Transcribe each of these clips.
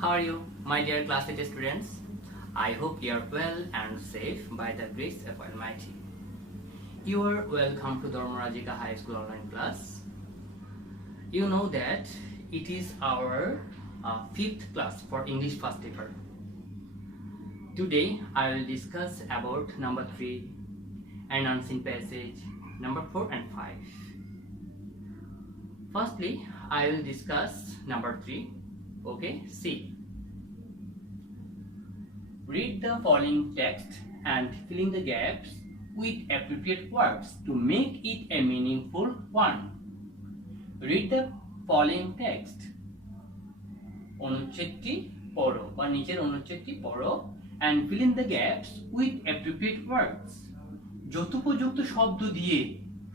How are you, my dear class 8 students? I hope you are well and safe by the grace of Almighty. You are welcome to Dharmarajika High School online class. You know that it is our 5th class for English first paper. Today I will discuss about number 3 and unseen passage, number 4 and 5. Firstly, I will discuss number 3. Okay, see. Read the following text and fill in the gaps with appropriate words to make it a meaningful one. Read the following text. অনুচ্ছেদটি পড়ো বা নিচের অনুচ্ছেদটি পড়ো and fill in the gaps with appropriate words. যথোপযুক্ত শব্দ দিয়ে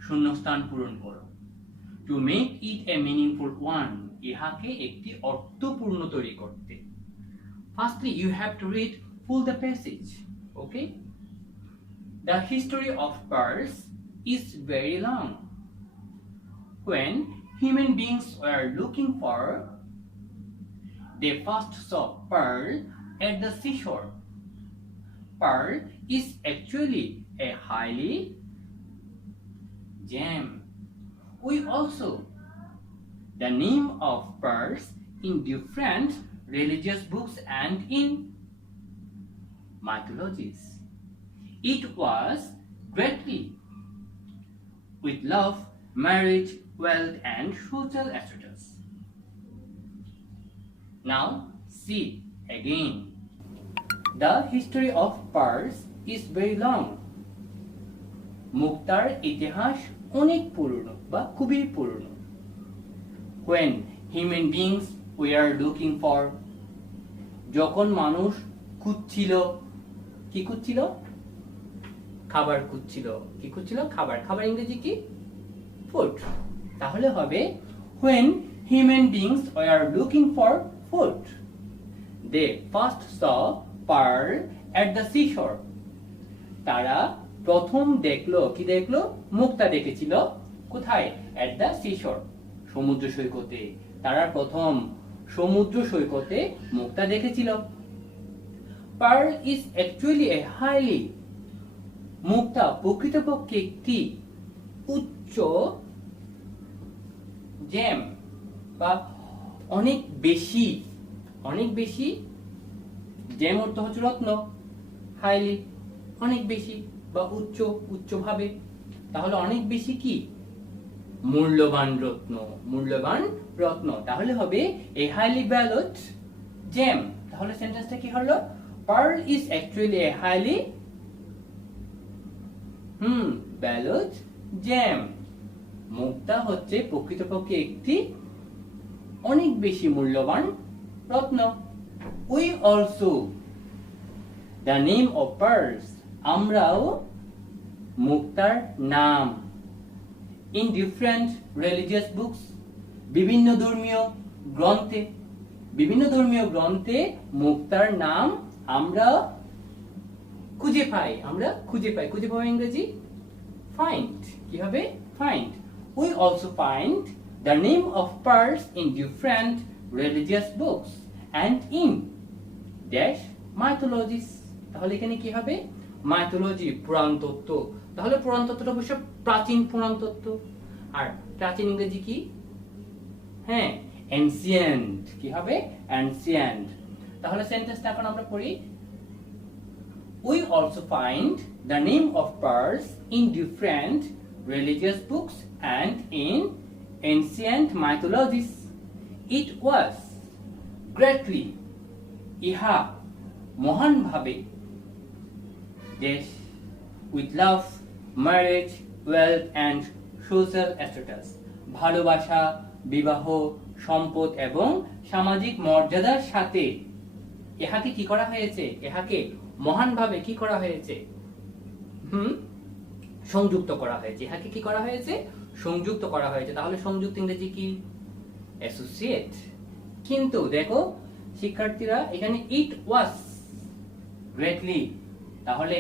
শূন্যস্থান পূরণ করো. To make it a meaningful one, ইহাকে একটি অর্থপূর্ণ তৈরি করতে. Firstly, you have to read full the passage. Okay? The history of pearls is very long. When human beings were looking for, they first saw pearl at the seashore. Pearl is actually a highly gem. We also the name of pearls in different religious books and in mythologies. It was greatly with love, marriage, wealth, and social status. Now see again. The history of pearls is very long. মুক্তার ইতিহাস অনেক পুরনো বা খুবই পুরনো. When human beings were looking for, যখন মানুষ খুঁজছিল, কি খুঁজছিল? খাবার খুঁজছিল. কি খুঁজছিল? খাবার. খাবার ইংরেজি কি? ফুড. তাহলে হবে when human beings were looking for food, they first saw pearl at the seashore. তারা প্রথম দেখলো, কি দেখলো? মুক্তা দেখেছিল কোথায়? at the seashore, সমুদ্র সৈকতে. তারা প্রথম সমুদ্র সৈকতে মুক্তা দেখেছিল. Pearl is actually a highly, মুক্তা প্রকৃতপক্ষে একটি উচ্চ জেম বা অনেক বেশি জেম অর্থ হচ্ছে রত্ন, হাইলি অনেক বেশি বা উচ্চভাবে. তাহলে অনেক বেশি কি? মূল্যবান রত্ন. তাহলে হবে a highly valued gem. তাহলে সেন্টেন্সটা কি হলো? Pearl is actually a highly valued gem. মুক্তা হচ্ছে প্রকৃতপক্ষে একটি অনেক বেশি মূল্যবান রত্ন. We also the name of pearls, আমরাও মুক্তার নাম in different religious books, বিভিন্ন ধর্মীয় গ্রন্থে মুক্তার নাম আমরা খুঁজে পাই. খুঁজে পাই ইংরেজি find. কি হবে? find. We also find the name of pearls in different religious books and in dash mythologies. তাহলে এখানে কি হবে? মাইথোলজি, পুরাণ তত্ত্ব. তাহলে পুরাণ তত্ত্বটা অবশ্য প্রাচীন পুরাণ তত্ত্ব. আর প্রাচীন ইংরেজি কি? হ্যাঁ, ancient. কি হবে? ancient. তাহলে সেন্টেন্সটা এখন আমরা পড়ি. We also find the name of pearls in different religious books and in ancient mythologies. It was greatly, ইহা মহানভাবে, দেশ with love, marriage, wealth and social status, ভালোবাসা, বিবাহ, সম্পদ এবং সামাজিক মর্যাদার সাথে ইহাকে কি করা হয়েছে? ইহাকে মহানভাবে কি করা হয়েছে? সংযুক্ত করা হয়েছে. ইহাকে কি করা হয়েছে? সংযুক্ত করা হয়েছে. তাহলে সংযুক্ত ইংরেজি কি? অ্যাসোসিয়েট. কিন্তু দেখো শিক্ষার্থীরা, এখানে it was greatly, তাহলে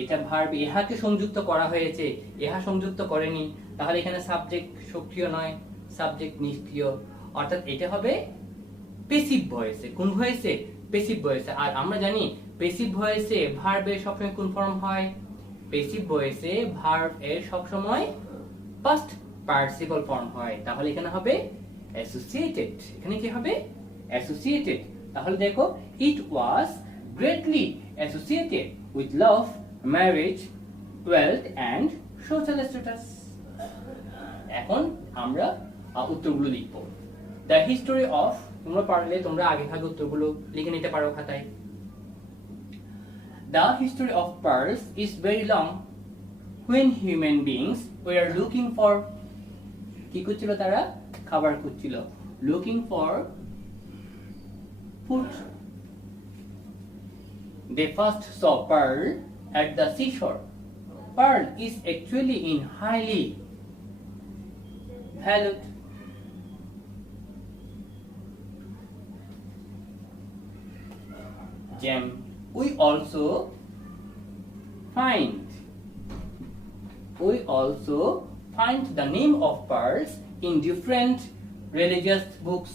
এটা ভার্ব, ইহাকে সংযুক্ত করা হয়েছে, ইহা সংযুক্ত করেনি. তাহলে এখানে সাবজেক্ট সক্রিয় নয়, সাবজেক্ট নিষ্ক্রিয়. অর্থাৎ এটা হবে পেসিভ ভয়েসে। কোন ভয়েসে? পেসিভ ভয়েসে। আর আমরা জানি পেসিভ ভয়েসে ভার্বের সবসময় কোন ফর্ম হয়? পেসিভ ভয়েসে ভার্ব এর সবসময় পাস্ট পার্টিসিপল ফর্ম হয়। তাহলে এখানে হবে অ্যাসোসিয়েটেড। এখানে কি হবে? অ্যাসোসিয়েটেড। তাহলে দেখো, it was greatly associated with love, marriage, wealth and social status. এখন আমরা উত্তরগুলো লিখবো। দ্য হিস্টোরি অফ, তোমরা পারলে তোমরা আগে ভাগে উত্তরগুলো লিখে নিতে পারো খাতায়। The history of pearls is very long. When human beings were looking for, কি খুঁজছিল তারা? খাবার খুঁজছিল। Looking for food. They first saw pearl at the seashore. Pearl is actually in highly valued. Gem. We also find the name of pearls in different religious books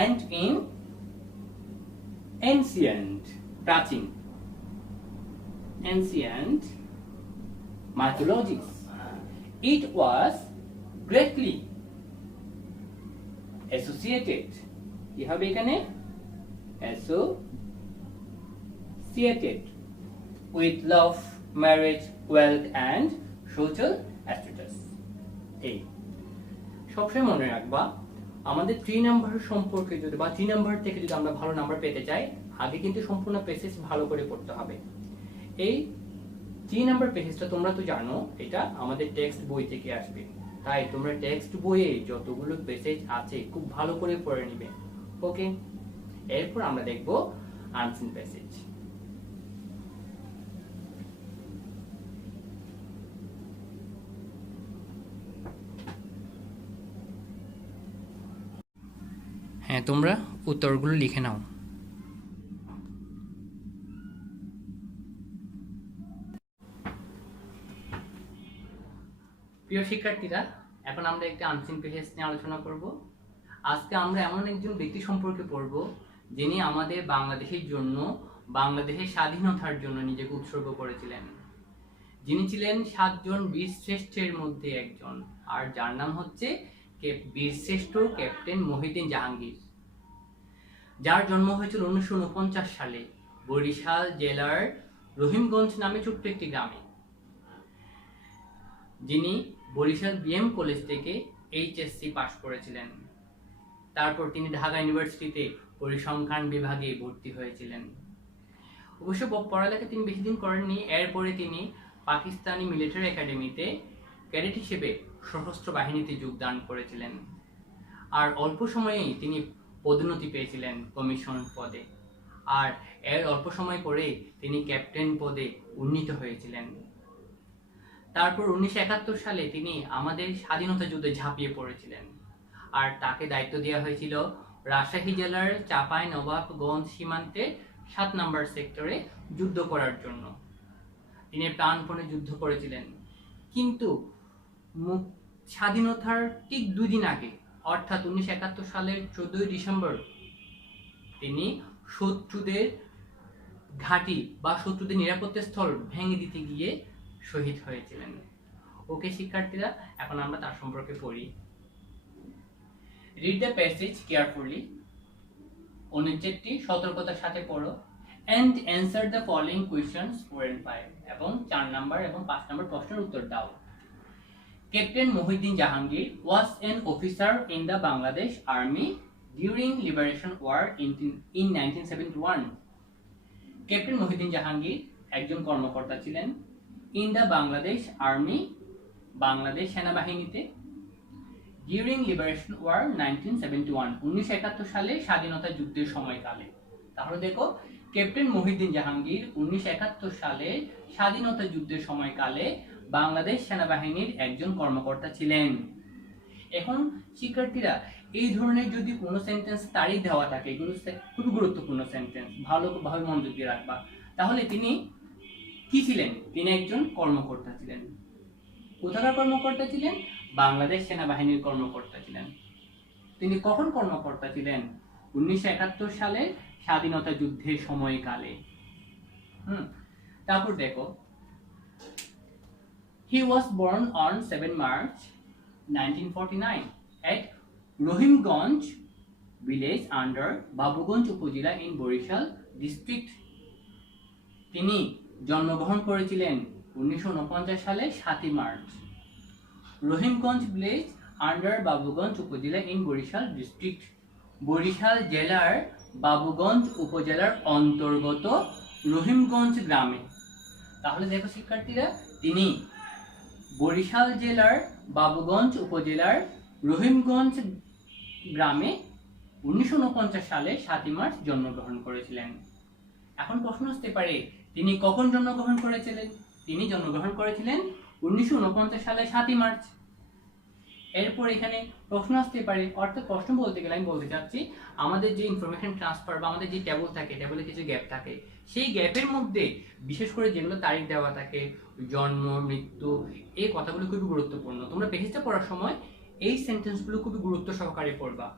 and in ancient mythologies. It was greatly associated. কি হবে এখানে? Associated with love, marriage, wealth and social status. এই সবসময় মনে রাখবা, আমাদের 3 number সম্পর্কে যদি বা 3 নাম্বার থেকে যদি আমরা ভালো নাম্বার পেতে চাই, আগে কিন্তু সম্পূর্ণ প্যাসেজ ভালো করে পড়তে হবে। এই 3 নাম্বার প্যাসেজটা তোমরা তো জানো, এটা আমাদের টেক্সট বই থেকে আসবে। তাই তোমরা টেক্সট বইয়ে যতগুলো প্যাসেজ আছে খুব ভালো করে পড়ে নিবে। ওকে, এরপর আমরা দেখব আনসিন প্যাসেজ। হ্যাঁ, তোমরা উত্তরগুলো লিখে নাও। প্রিয় শিক্ষার্থীরা, এখন আমরা একটি আনসিন প্যাসেজ নিয়ে আলোচনা করব। আজকে আমরা এমন একজন ব্যক্তি সম্পর্কে পড়ব যিনি আমাদের বাংলাদেশের জন্য, বাংলাদেশের স্বাধীনতার জন্য নিজেকে উৎসর্গ করেছিলেন। যিনি ছিলেন 7 জন বীরশ্রেষ্ঠের মধ্যে একজন, আর যার নাম হচ্ছে বীরশ্রেষ্ঠ ক্যাপ্টেন মহিউদ্দিন জাহাঙ্গীর, যার জন্ম হয়েছিল 1949 সালে বরিশাল জেলার রহিমগঞ্জ নামে ছোট্ট একটি গ্রামে। যিনি বরিশাল বিএম কলেজ থেকে এইচএসসি পাশ করেছিলেন। তারপর তিনি ঢাকা ইউনিভার্সিটিতে পরিসংখ্যান বিভাগে ভর্তি হয়েছিলেন। অবশ্য পড়ালেখা তিনি বেশি দিন করেননি। এরপরে তিনি পাকিস্তানি মিলিটারি একাডেমিতে ক্যাডেট হিসেবে সশস্ত্র বাহিনীতে যোগদান করেছিলেন। আর অল্প সময়েই তিনি পদোন্নতি পেয়েছিলেন কমিশন পদে। আর এর অল্প সময় পরেই তিনি ক্যাপ্টেন পদে উন্নীত হয়েছিলেন। তারপর 1971 সালে তিনি আমাদের স্বাধীনতা যুদ্ধে ঝাঁপিয়ে পড়েছিলেন। আর তাকে দায়িত্ব দেওয়া হয়েছিল রাজশাহী জেলার চাঁপাইনবাবগঞ্জ সীমান্তে 7 নম্বর সেক্টরে যুদ্ধ করার জন্য। তিনি প্রাণপণে যুদ্ধ করেছিলেন। কিন্তু স্বাধীনতার ঠিক 2 দিন আগে, অর্থাৎ 1971 সালের 14 ডিসেম্বর, তিনি শত্রুদের ঘাঁটি বা শত্রুদের নিরাপত্তা স্থল ভেঙে দিতে গিয়ে শহীদ হয়েছিলেন। ওকে শিক্ষার্থীরা, এখন আমরা তার সম্পর্কে পড়ি। Read the passage carefully. অনুচ্ছেদটি সতর্কতার সাথে পড়ো। And answer the following questions 4 and 5, এবং 4 নাম্বার এবং 5 নাম্বার প্রশ্নের উত্তর দাও। Captain Muhyiddin Jahangir was an officer in the Bangladesh Army during Liberation War in 1971. Captain Muhyiddin Jahangir একজন কর্মকর্তা ছিলেন in the Bangladesh Army, Bangladesh সেনাবাহিনীতে, during Liberation War 1971, 1971 সালে স্বাধীনতা যুদ্ধের সময়কালে। তাহলে দেখো, ক্যাপ্টেন মহিউদ্দিন জাহাঙ্গীর 1971 সালে স্বাধীনতা যুদ্ধের সময়কালে বাংলাদেশ সেনাবাহিনীর একজন কর্মকর্তা ছিলেন। এখন শিক্ষার্থীরা, এই ধরনের যদি কোনো সেন্টেন্স তারিখ দেওয়া থাকে, এগুলো খুব গুরুত্বপূর্ণ সেন্টেন্স, ভালোভাবে মনোযোগ দিয়ে রাখবা। তাহলে তিনি কি ছিলেন? তিনি একজন কর্মকর্তা ছিলেন। কোথাকার কর্মকর্তা ছিলেন? বাংলাদেশ সেনাবাহিনীর কর্মকর্তা ছিলেন। তিনি কখন কর্মকর্তা ছিলেন? 1971 সালের স্বাধীনতা যুদ্ধের সময়কালে। তারপর দেখো, he was born on 7 March 1949 at Rahimganj village under Babuganj upazila in Barishal district. তিনি জন্মগ্রহণ করেছিলেন 1949 সালে 7 March Rahimganj village under Babuganj upazila in Barishal district, Barishal জেলার বাবুগঞ্জ উপজেলার অন্তর্গত রহিমগঞ্জ গ্রামে। তাহলে দেখো শিক্ষার্থীরা, তিনি বরিশাল জেলার বাবুগঞ্জ উপজেলার রহিমগঞ্জ গ্রামে 1949 সালে 7 মার্চ জন্মগ্রহণ করেছিলেন। এখন প্রশ্ন আসতে পারে, তিনি কখন জন্মগ্রহণ করেছিলেন? তিনি জন্মগ্রহণ করেছিলেন 1949 সালে 7 মার্চ। এরপর এখানে প্রশ্ন আসতে পারে, অর্থাৎ প্রশ্ন বলতে গেলে আমি বলতে চাচ্ছি, আমাদের যে ইনফরমেশন ট্রান্সফার বা আমাদের যে টেবল থাকে, টেবলে কিছু গ্যাপ থাকে, সেই গ্যাপের মধ্যে বিশেষ করে যেগুলো তারিখ দেওয়া থাকে, জন্ম, মৃত্যু, এই কথাগুলো খুবই গুরুত্বপূর্ণ। তোমরা পেজটা পড়ার সময় এই সেন্টেন্সগুলো খুবই গুরুত্ব সহকারে পড়বা।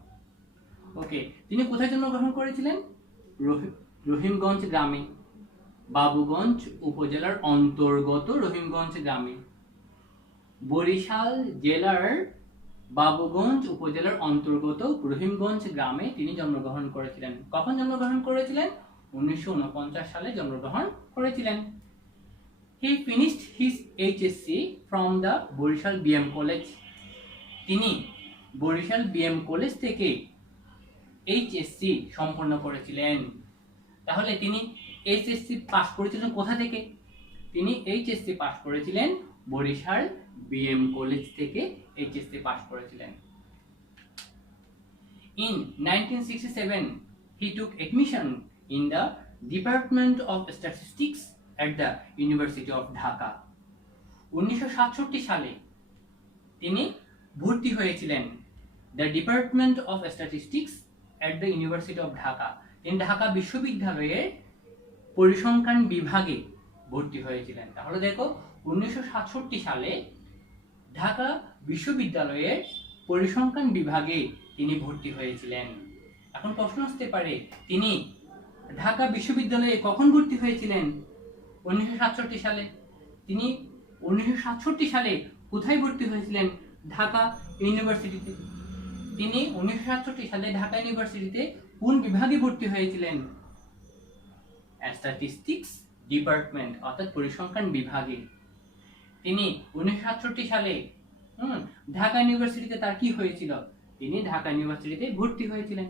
ওকে, তিনি কোথায় জন্মগ্রহণ করেছিলেন? রহিমগঞ্জ গ্রামে, বাবুগঞ্জ উপজেলার অন্তর্গত রহিমগঞ্জ গ্রামে, বরিশাল জেলার বাবুগঞ্জ উপজেলার অন্তর্গত রহিমগঞ্জ গ্রামে তিনি জন্মগ্রহণ করেছিলেন। কখন জন্মগ্রহণ করেছিলেন? 1949 সালে জন্মগ্রহণ করেছিলেন। He finished his HSC from the Barishal BM college. তিনি বরিশাল BM কলেজ থেকে HSC সম্পন্ন করেছিলেন। তাহলে তিনি HSC পাস করেছিলেন কোথা থেকে? তিনি HSC পাস করেছিলেন বরিশাল BM কলেজ থেকে HSC পাস করেছিলেন। In 1967 he took admission in the Department of Statistics at the University of Dhaka। 1967 সালে তিনি ভর্তি হয়েছিলেন the department of statistics at the University of Dhaka। তিনি ঢাকা বিশ্ববিদ্যালয়ের পরিসংখ্যান বিভাগে ভর্তি হয়েছিলেন। তাহলে দেখো, 1967 সালে ঢাকা বিশ্ববিদ্যালয়ের পরিসংখ্যান বিভাগে তিনি ভর্তি হয়েছিলেন। এখন প্রশ্ন আসতে পারে, তিনি ঢাকা বিশ্ববিদ্যালয়ে কখন ভর্তি হয়েছিলেন? 1967 সালে। তিনি 1967 সালে কোথায় ভর্তি হয়েছিলেন? ঢাকা ইউনিভার্সিটিতে। তিনি 1967 সালে ঢাকা ইউনিভার্সিটিতে কোন বিভাগে ভর্তি হয়েছিলেন? স্ট্যাটিস্টিক্স ডিপার্টমেন্ট, অর্থাৎ পরিসংখ্যান বিভাগে। তিনি 1967 সালে ঢাকা ইউনিভার্সিটিতে তার কি হয়েছিল? তিনি ঢাকা ইউনিভার্সিটিতে ভর্তি হয়েছিলেন।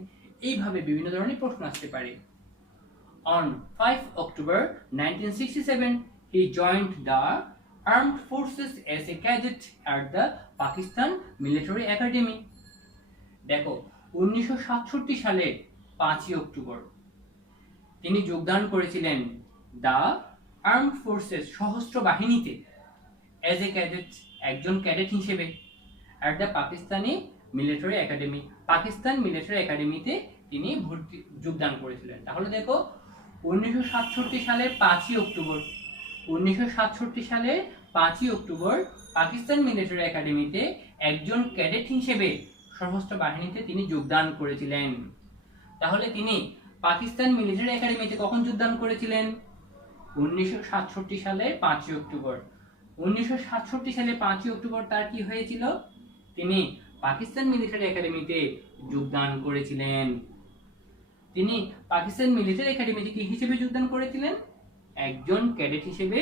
এইভাবে বিভিন্ন ধরনের প্রশ্ন আসতে পারে। On 5 October 1967 he joined the armed forces as a cadet at the Pakistan Military Academy। দেখো, 1967 সালে 5 অক্টোবর তিনি যোগদান করেছিলেন দ্য আর্মড ফোর্সেস, সশস্ত্র বাহিনীতে, অ্যাজ এ ক্যাডেট, একজন ক্যাডেট হিসেবে, at the Pakistani military academy, Pakistan military একাডেমিতে তিনি যোগদান করেছিলেন। তাহলে দেখো, 1967 সালের 5 অক্টোবর, 1967 সালের 5 অক্টোবর পাকিস্তান মিলিটারি একাডেমিতে একজন ক্যাডেট হিসেবে সশস্ত্র বাহিনীতে তিনি যোগদান করেছিলেন। তাহলে তিনি পাকিস্তান মিলিটারি একাডেমিতে কখন যোগদান করেছিলেন? 1967 সালের 5 অক্টোবর। 1967 সালে 5 অক্টোবর তার কি হয়েছিল? তিনি পাকিস্তান মিলিটারি একাডেমিতে যোগদান করেছিলেন। তিনি পাকিস্তান মিলিটারি একাডেমিতে কি হিসেবে যোগদান করেছিলেন? একজন ক্যাডেট হিসেবে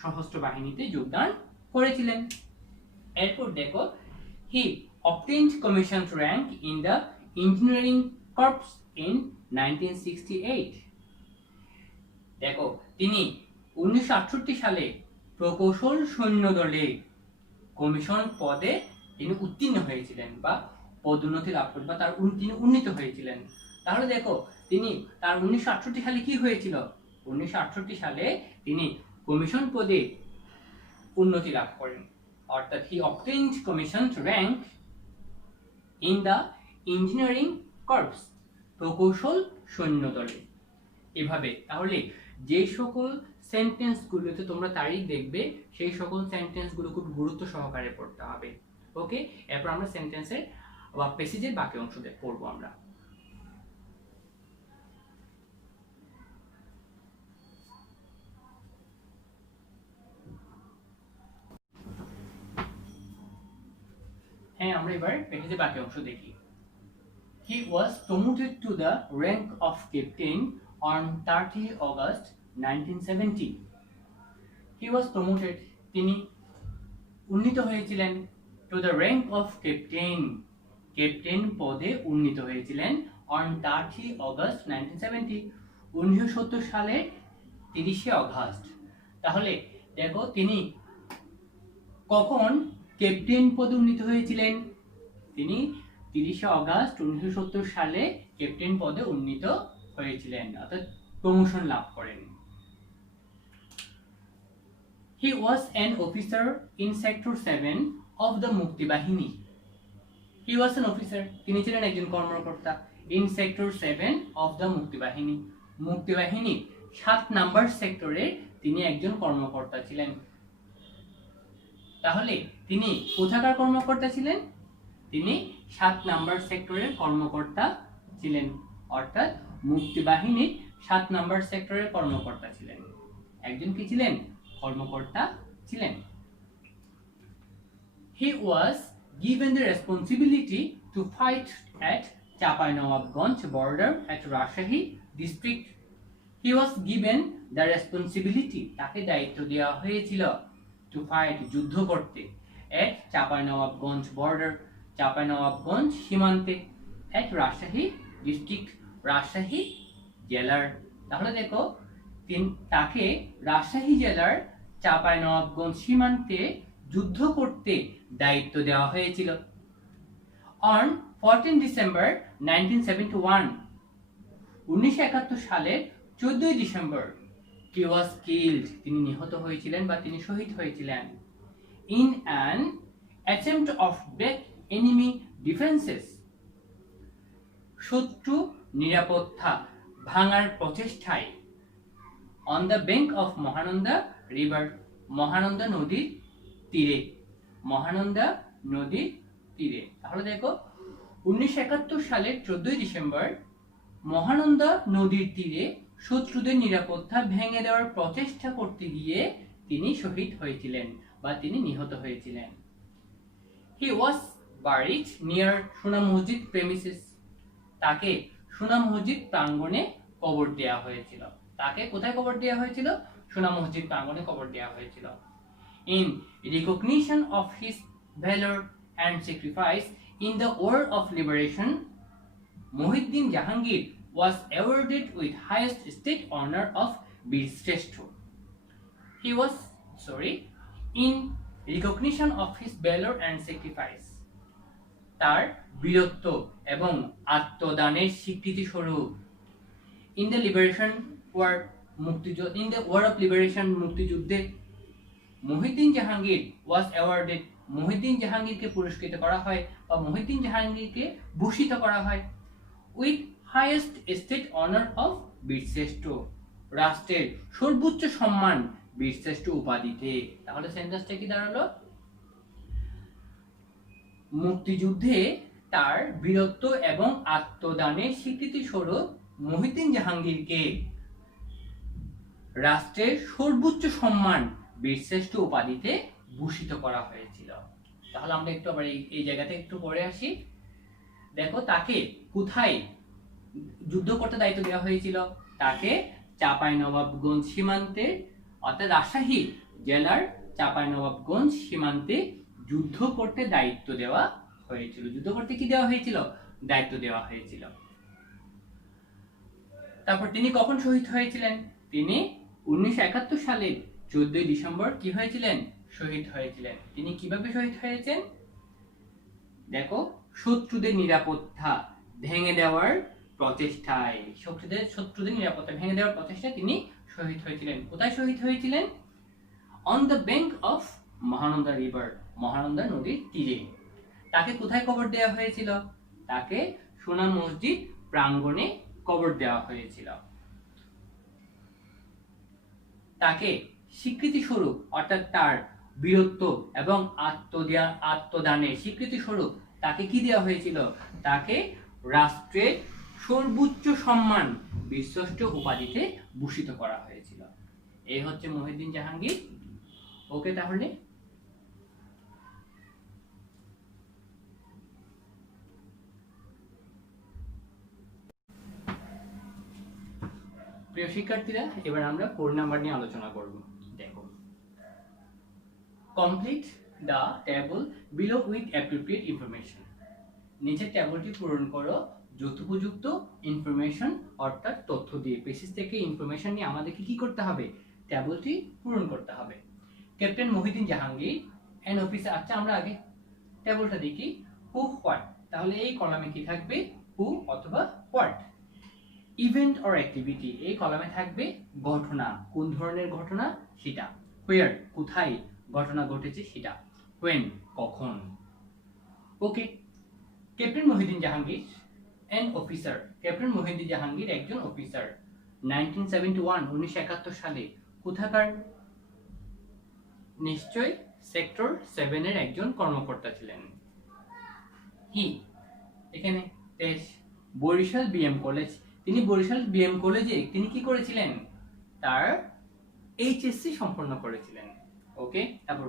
সশস্ত্র বাহিনীতে যোগদান করেছিলেন। এরপর দেখো, he obtained commissioned rank in the engineering corps in 1968। দেখো, তিনি 1968 সালে প্রকৌশল সৈন্য দলে কমিশন পদে তিনি উত্তীর্ণ হয়েছিলেন বা পদোন্নতি লাভ করেন বা তিনি উন্নীত হয়েছিলেন। তাহলে দেখো, তিনি তার 1968 সালে কি হয়েছিল? 1968 সালে তিনি কমিশন পদে উন্নতি লাভ করেন, অর্থাৎ he obtained commissioned rank in the engineering corps, প্রকৌশল সৈন্য দলে। এভাবে তাহলে যে সকল সেন্টেন্সগুলোতে তোমরা তারিখ দেখবে, সেই সকল সেন্টেন্সগুলো খুব গুরুত্ব সহকারে পড়তে হবে। ওকে, এরপর আমরা সেন্টেন্সের বা প্যাসেজের বাকি অংশ পড়বো আমরা। আমরা এবার পেজে বাকি অংশ দেখি। He was promoted to the rank of captain on 30 August 1970. He was promoted, তিনি উন্নীত হয়েছিলেন to the rank of captain, captain পদে উন্নীত হয়েছিলেন on 30 August 1970, 1970 সালের 30 অগাস্ট। তাহলে দেখো তিনি কখন ক্যাপ্টেন পদে উন্নীত হয়েছিলেন? তিনি 30 অগাস্ট 1970 সালে ক্যাপ্টেন পদে উন্নীত হয়েছিলেন, অর্থাৎ প্রমোশন লাভ করেন। He was an officer in Sector 7 of the মুক্তি বাহিনী। He was an officer, তিনি ছিলেন একজন কর্মকর্তা in Sector 7 of the মুক্তি বাহিনী, মুক্তি বাহিনীর 7 নাম্বার সেক্টরে তিনি একজন কর্মকর্তা ছিলেন। তাহলে তিনি কোথাকার কর্মকর্তা ছিলেন? তিনি 7 নাম্বার সেক্টরের কর্মকর্তা ছিলেন, অর্থাৎ মুক্তি বাহিনীর 7 নাম্বার সেক্টরের কর্মকর্তা ছিলেন। একজন কি ছিলেন? কর্মকর্তা ছিলেন। He was given the responsibility to fight at Chapanawabganj border at Rajshahi district. He was given the responsibility, তাকে দায়িত্ব দেওয়া হয়েছিল to fight, যুদ্ধ করতে, at Chapanawabganj border, চাঁপাইনবাবগঞ্জ সীমান্তে, at Rajshahi district, রাজশাহী জেলার। তাহলে দেখো তাকে রাজশাহী জেলার চাঁপাইনবাবগঞ্জ সীমান্তে যুদ্ধ করতে দায়িত্ব দেওয়া হয়েছিল। On 14 December 1971, 1971 সালের 14 ডিসেম্বর, he was killed, তিনি নিহত হয়েছিলেন বা তিনি শহীদ হয়েছিলেন in an attempt of break enemy defenses, শত্রু নিরাপত্তা ভাঙার প্রচেষ্টায়, on the bank of Mahananda river, Mahananda নদীর তীরে, মহানন্দা নদীর তীরে। তাহলে দেখো 1971 সালের 14 ডিসেম্বর মহানন্দা নদীর তীরে শত্রুদের নিরাপত্তা ভেঙে দেওয়ার প্রচেষ্টা করতে গিয়ে তিনি শহীদ হয়েছিলেন বা তিনি নিহত হয়েছিলেন। He was buried near সোনা মসজিদ premises, তাকে সোনা মসজিদ প্রাঙ্গণে কবর দেওয়া হয়েছিল। তাকে কোথায় কবর দেওয়া হয়েছিল? সোনা মসজিদ প্রাঙ্গণে কবর দেওয়া হয়েছিল। In recognition of his valor and sacrifice in the war of liberation, Muhyiddin Jahangir was awarded with highest state honor of Bir Shrestha. In recognition of his valor and sacrifice, তার বীরত্ব এবং আত্মদানের স্বীকৃতি স্বরূপ, in the war of liberation, মুক্তিযুদ্ধে, Muhiuddin Jahangir was awarded, Muhiuddin জাহাঙ্গীরকে পুরস্কৃত করা হয় বা মুহিউদ্দিন জাহাঙ্গীরকে ভূষিত করা হয় with highest state honor of বীরশ্রেষ্ঠ, রাষ্ট্রের সর্বোচ্চ সম্মান বীরশ্রেষ্ঠ উপাধিতে। তাহলে সেন্টেন্সটা কি দাঁড়ালো? মুক্তিযুদ্ধে তার বীরত্ব এবং আত্মদানের স্বীকৃতি স্বরূপ মুহিউদ্দিন জাহাঙ্গীরকে রাষ্ট্রের সর্বোচ্চ সম্মান বীরশ্রেষ্ঠ উপাধিতে ভূষিত করা হয়েছিল। তাহলে আমরা একটু আবার এই জায়গাতে একটু পরে আসি। দেখো তাকে কোথায় যুদ্ধ করতে দায়িত্ব দেওয়া হয়েছিল? তাকে চাঁপাইনবাবগঞ্জ সীমান্তে, অর্থাৎ রাজশাহী জেলার চাঁপাইনবাবগঞ্জ সীমান্তে যুদ্ধ করতে দায়িত্ব দেওয়া হয়েছিল। যুদ্ধ করতে কি দেওয়া হয়েছিল? দায়িত্ব দেওয়া হয়েছিল। তারপর তিনি কখন শহীদ হয়েছিলেন? তিনি 1971 সালের 14 ডিসেম্বর কি হয়েছিলেন? শহীদ হয়েছিলেন। তিনি কিভাবে শহীদ হয়েছেন? দেখো, শত্রুদের নিরাপত্তা ভেঙে দেওয়ার প্রচেষ্টায়, শত্রুদের নিরাপত্তা ভেঙে দেওয়ার প্রচেষ্টায় তিনি শহীদ হয়েছিলেন। কোথায় শহীদ হয়েছিলেন? On the bank of Mahananda river, Mahananda নদীর তীরে। তাকে কোথায় কবর দেওয়া হয়েছিল? তাকে সোনা মসজিদ প্রাঙ্গণে কবর দেওয়া হয়েছিল। তাকে স্বীকৃতি স্বরূপ, অর্থাৎ তার বীরত্ব এবং আত্মদানের স্বীকৃতি স্বরূপ তাকে কি দেওয়া হয়েছিল? তাকে রাষ্ট্রের সর্বোচ্চ সম্মান বীরশ্রেষ্ঠ উপাধিতে ভূষিত করা হয়েছিল। এই হচ্ছে মুহিউদ্দিন জাহাঙ্গীর। ওকে, তাহলে প্রিয় শিক্ষার্থীরা, এবার আমরা 4 নাম্বার নিয়ে আলোচনা করব। দেখো, complete the table below with appropriate information. নিচের টেবলটি পূরণ করো যথোপযুক্ত ইনফরমেশন অর্থাৎ তথ্য দিয়ে। পেসিস থেকে ইনফরমেশন নিয়ে আমাদেরকে কি করতে হবে? টেবলটি পূরণ করতে হবে। Captain Mohiuddin Jahangir an officer. আচ্ছা, আমরা আগে টেবলটা দেখি। হু হোয়াট, তাহলে এই কলামে কি থাকবে? হু অথবা হোয়াট। ইভেন্ট অর অ্যাক্টিভিটি, এই কলামে থাকবে ঘটনা, কোন ধরনের ঘটনা সেটা। হোয়ার, কোথায় ঘটনা ঘটেছে সেটা। হোয়েন, কখন। Okay, captain Mohiuddin Jahangir an officer. Captain Mohiuddin Jahangir একজন অফিসার। 1971 1971 সালে কোথাকার? নিশ্চয় সেক্টর 7 এর একজন কর্মকর্তা ছিলেন। হি, এখানে দেশ বরিশাল বিএম কলেজ। তিনি বরিশাল বিএম কলেজে তিনি কি করেছিলেন? তার এইচএসসি সম্পন্ন করেছিলেন। ওকে, তারপর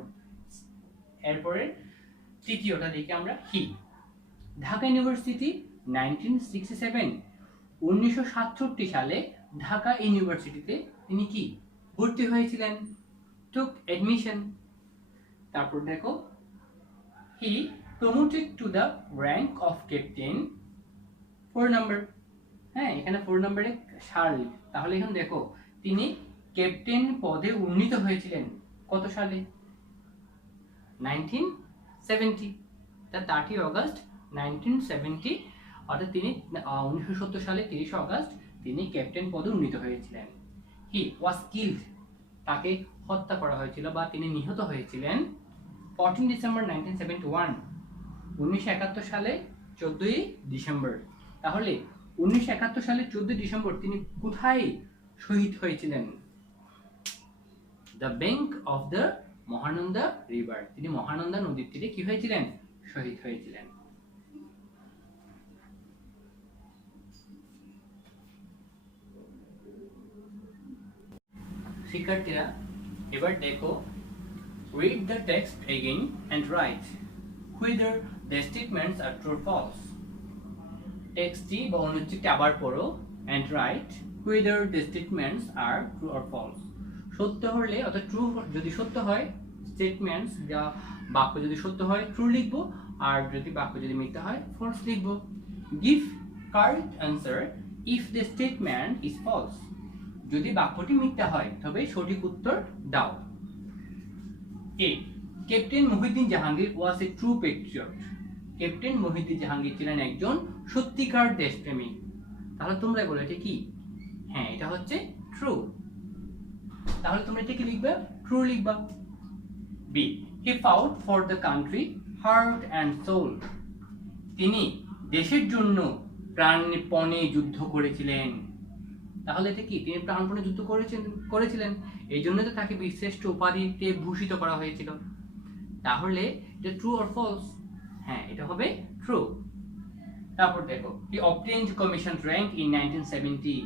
এরপরে তৃতীয়টা দেখি আমরা। হি, ঢাকা ইউনিভার্সিটি 1967 1967 সালে ঢাকা ইউনিভার্সিটিতে তিনি কি ভর্তি হয়েছিলেন? Took admission. তারপর দেখো, he promoted to the rank of captain 4 number. হ্যাঁ, এখানে 4 নাম্বারে সাল, তাহলে এখন দেখো তিনি ক্যাপ্টেন পদে উন্নীত হয়েছিলেন কত সালে? 1970, 30 অগস্ট 1970, অর্থাৎ তিনি 1970 সালে 30 অগস্ট তিনি ক্যাপ্টেন পদে উন্নীত হয়েছিলেন। হি ওয়াজ কিল্ড, তাকে হত্যা করা হয়েছিল বা তিনি নিহত হয়েছিলেন 14 ডিসেম্বর 1971, 1971 সালে 14 ডিসেম্বর। তাহলে 1971 সালে 14 ডিসেম্বর তিনি কোথায় শহীদ হয়েছিলেন? The bank of the Mahananda river, তিনি মহানন্দা নদীর তীরে কি হয়েছিলেন? শহীদ হয়েছিলেন। শিক্ষার্থীরা, এবার দেখো, read the text again and write whether the statements are true or false. টেক্সটটি বা অনুচ্ছেদটি আবার পড়ো and write whether the statements are true or false. সত্য হলে অর্থাৎ ট্রু, যদি সত্য হয় স্টেটমেন্টস যা বাক্য যদি সত্য হয় ট্রু লিখবো, আর যদি বাক্য যদি মিথ্যা হয় ফলস লিখবো। Give correct answer if the statement is false, যদি বাক্যটি মিথ্যা হয় তবে সঠিক উত্তর দাও। A, captain Mohiuddin Jahangir was a true patriot. Captain Mohiuddin Jahangir ছিলেন একজন সত্যিকার দেশপ্রেমিক। তাহলে তোমরা বলো এটা কি? হ্যাঁ, এটা হচ্ছে ট্রু। তাহলে তোমরা এটা কি লিখবে? ট্রু লিখবা। B, he fought for the country heart and soul. তিনি দেশের জন্য প্রাণপণে যুদ্ধ করেছিলেন। তাহলে এটা কি? তিনি প্রাণপণে যুদ্ধ করেছিলেন, এই জন্য তো তাকে বীরশ্রেষ্ঠ উপাধিতে ভূষিত করা হয়েছিল। তাহলে এটা ট্রু অর ফলস? হ্যাঁ, এটা হবে ট্রু। তারপর দেখো, হি অবটেইনড কমিশন র্যাঙ্ক ইন 1970।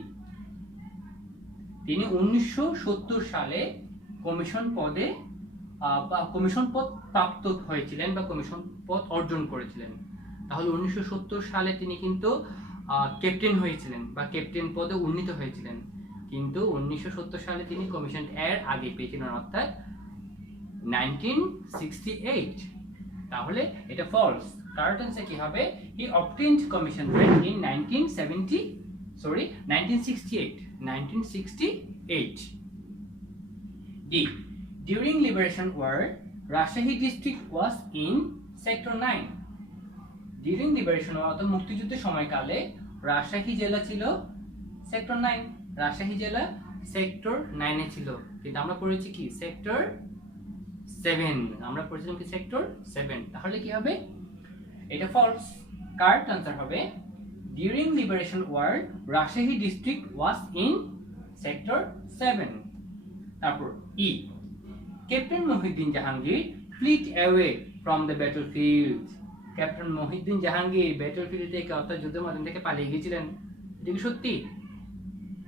তিনি 1970 সালে কমিশন পদে কমিশন পদ প্রাপ্ত হয়েছিলেন বা কমিশন পদ অর্জন করেছিলেন। তাহলে 1970 সালে তিনি কিন্তু ক্যাপ্টেন হয়েছিলেন বা ক্যাপ্টেন পদে উন্নীত হয়েছিলেন, কিন্তু 1970 সালে তিনি কমিশন এর আগে পেয়েছিলেন, অর্থাৎ 1968। তাহলে এটা ফলস। কারেক্ট অ্যান্সার কি হবে? He obtained commission rank in 1968। D, during liberation war Rajshahi district was in sector 9। During liberation war অর্থাৎ মুক্তিযুদ্ধের সময়কালে রাজশাহী জেলা ছিল সেক্টর 9। রাজশাহী জেলা সেক্টর 9 এ ছিল, কিন্তু আমরা পড়েছি কি? সেক্টর 7। আমরা পড়েছিলাম কি? সেক্টর 7। তাহলে কি হবে? এটা ফলস। কারেক্ট আনসার হবে during liberation war Rajshahi district was in sector 7। তারপর E, captain Mohiuddin Jahangir fleet away from the battlefield. Captain Mohiuddin Jahangir battlefield থেকে অর্থাৎ যুদ্ধের ময়দান থেকে পালিয়ে গিয়েছিলেন। এটা কি সত্যি?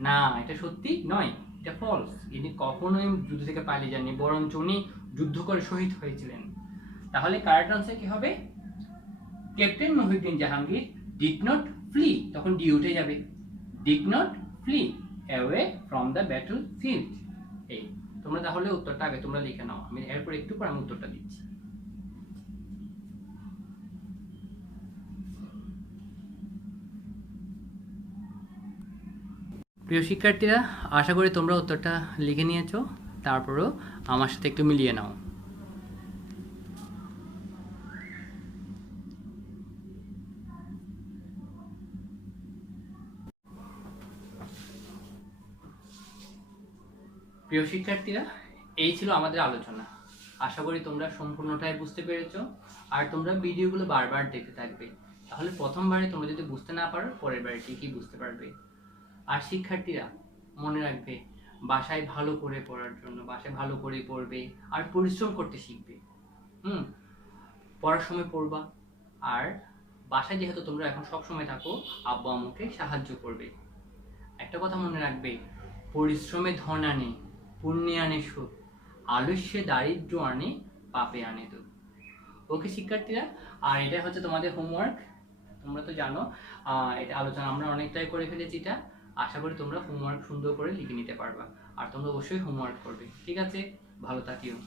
না, এটা সত্যি নয়, এটা ফলস। ইনি কখনোই যুদ্ধ থেকে পালিয়ে যাননি, বরঞ্চ উনি যুদ্ধ করে শহীদ হয়েছিলেন। তাহলে কারেক্ট আনসার কি হবে? Captain Mohiuddin Jahangir did not flee, তখন ডি উঠে যাবে। Did not flee away from the battle field. এই তোমরা তাহলে উত্তরটা আগে তোমরা লিখে নাও, আমি এরপর একটু পর আমি উত্তরটা দিচ্ছি। প্রিয় শিক্ষার্থীরা, আশা করি তোমরা উত্তরটা লিখে নিয়েছো, তারপরও আমার সাথে একটু মিলিয়ে নাও। প্রিয় শিক্ষার্থীরা, এই ছিল আমাদের আলোচনা। আশা করি তোমরা সম্পূর্ণটাই বুঝতে পেরেছো, আর তোমরা ভিডিওগুলো বারবার দেখতে থাকবে, তাহলে প্রথমবারে তোমরা যদি বুঝতে না পারো পরের বারে ঠিকই বুঝতে পারবে। আর শিক্ষার্থীরা মনে রাখবে, বাসায় ভালো করে পড়ার জন্য বাসায় ভালো করে পড়বে আর পরিশ্রম করতে শিখবে। পড়ার সময় পড়বা, আর বাসায় যেহেতু তোমরা এখন সব সময় থাকো, আব্বু আম্মুকে সাহায্য করবে। একটা কথা মনে রাখবে, পরিশ্রমে ধন আনে, পুণ্যে আনে সুখ, আলস্যে দারিদ্র্য আনে, পাপে আনে দুঃখ। ওকে শিক্ষার্থীরা, আর এটা হচ্ছে তোমাদের হোমওয়ার্ক। তোমরা তো জানো এটা আলোচনা আমরা অনেকটাই করে ফেলেছি। এটা আশা করি তোমরা হোমওয়ার্ক সুন্দর করে লিখে নিতে পারবা, আর তোমরা অবশ্যই হোমওয়ার্ক করবে। ঠিক আছে, ভালো থাকিও।